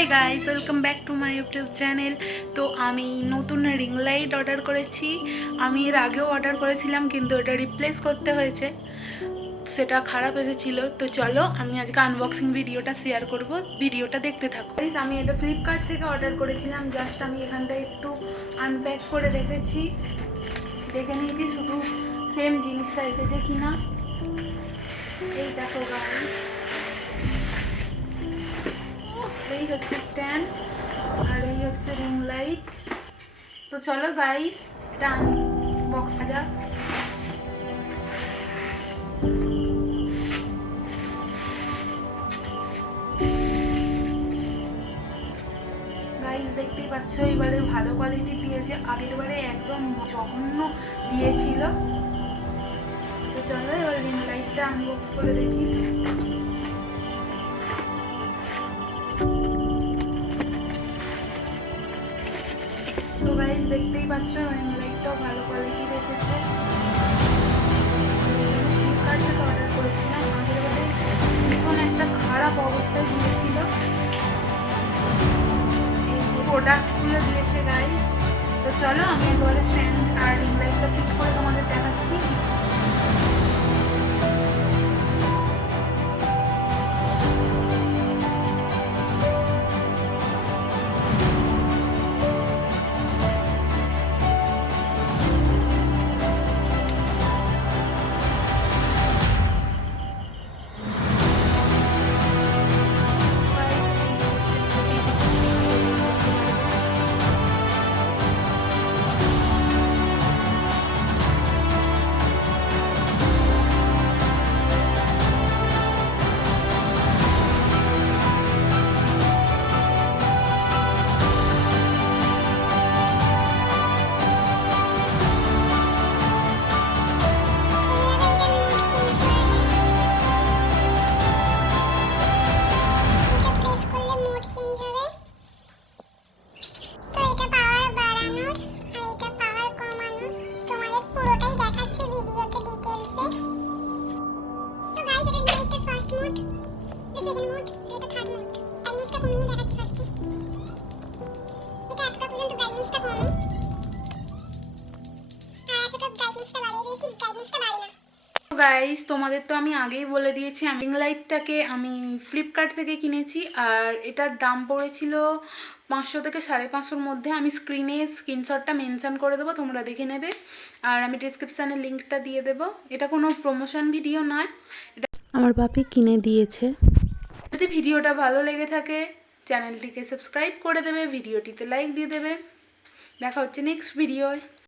Hi guys, welcome back to my YouTube channel. তো আমি নতুন রিং লাইট অর্ডার করেছি। আমি এর আগেও অর্ডার করেছিলাম, কিন্তু ওটা রিপ্লেস করতে হয়েছে, সেটা খারাপ এসেছিল। তো চলো আমি আজকে আনবক্সিং ভিডিওটা শেয়ার করব, ভিডিওটা দেখতে থাকো। গাইজ, আমি এটা ফ্লিপকার্ট থেকে অর্ডার করেছিলাম। জাস্ট আমি এখানটা একটু আনপ্যাক করে রেখেছি, দেখে নিয়েছি শুধু সেম জিনিসটা এসেছে কিনা। এই দেখো গাইজ, এই হচ্ছে স্ট্যান্ড আর এই হচ্ছে রিং লাইট। তো চলো গাইস, এটা আনবক্স যাক। গাইস দেখতেই পাচ্ছ, এবারে ভালো কোয়ালিটি দিয়েছে, আগের বারে একদম জঘন্য দিয়েছিল। তো চলো এবার রিং লাইটটা আনবক্স করে দেখি। তো গাইস দেখতেই পাচ্ছ, রিং লাইটটাও ভালো কোয়ালিটির এসেছে। ফ্লিপকার্ট থেকে অর্ডার করেছিলাম, আগের বারে ভীষণ একটা খারাপ অবস্থায় দিয়েছিল। প্রোডাক্টগুলো দিয়েছে গাইস। তো চলো আমি একবারে স্ট্যান্ড আর রিং লাইটটা ফিট করে তোমাদের দেখাচ্ছি। গাইস তোমাদের তো আমি আগেই বলে দিয়েছি, আমি রিং লাইটটাকে আমি ফ্লিপকার্ট থেকে কিনেছি, আর এটার দাম পড়েছিল 500 থেকে 550-র মধ্যে। আমি স্ক্রিনে স্ক্রিনশটটা মেনশন করে দেবো, তোমরা দেখে নেবে, আর আমি ডিসক্রিপশানে লিঙ্কটা দিয়ে দেবো। এটা কোনো প্রমোশন ভিডিও নয়, এটা আমার বাপি কিনে দিয়েছে। যদি ভিডিওটা ভালো লেগে থাকে চ্যানেলটিকে সাবস্ক্রাইব করে দেবে, ভিডিওটিতে লাইক দিয়ে দেবে। দেখা হচ্ছে নেক্সট ভিডিওয়।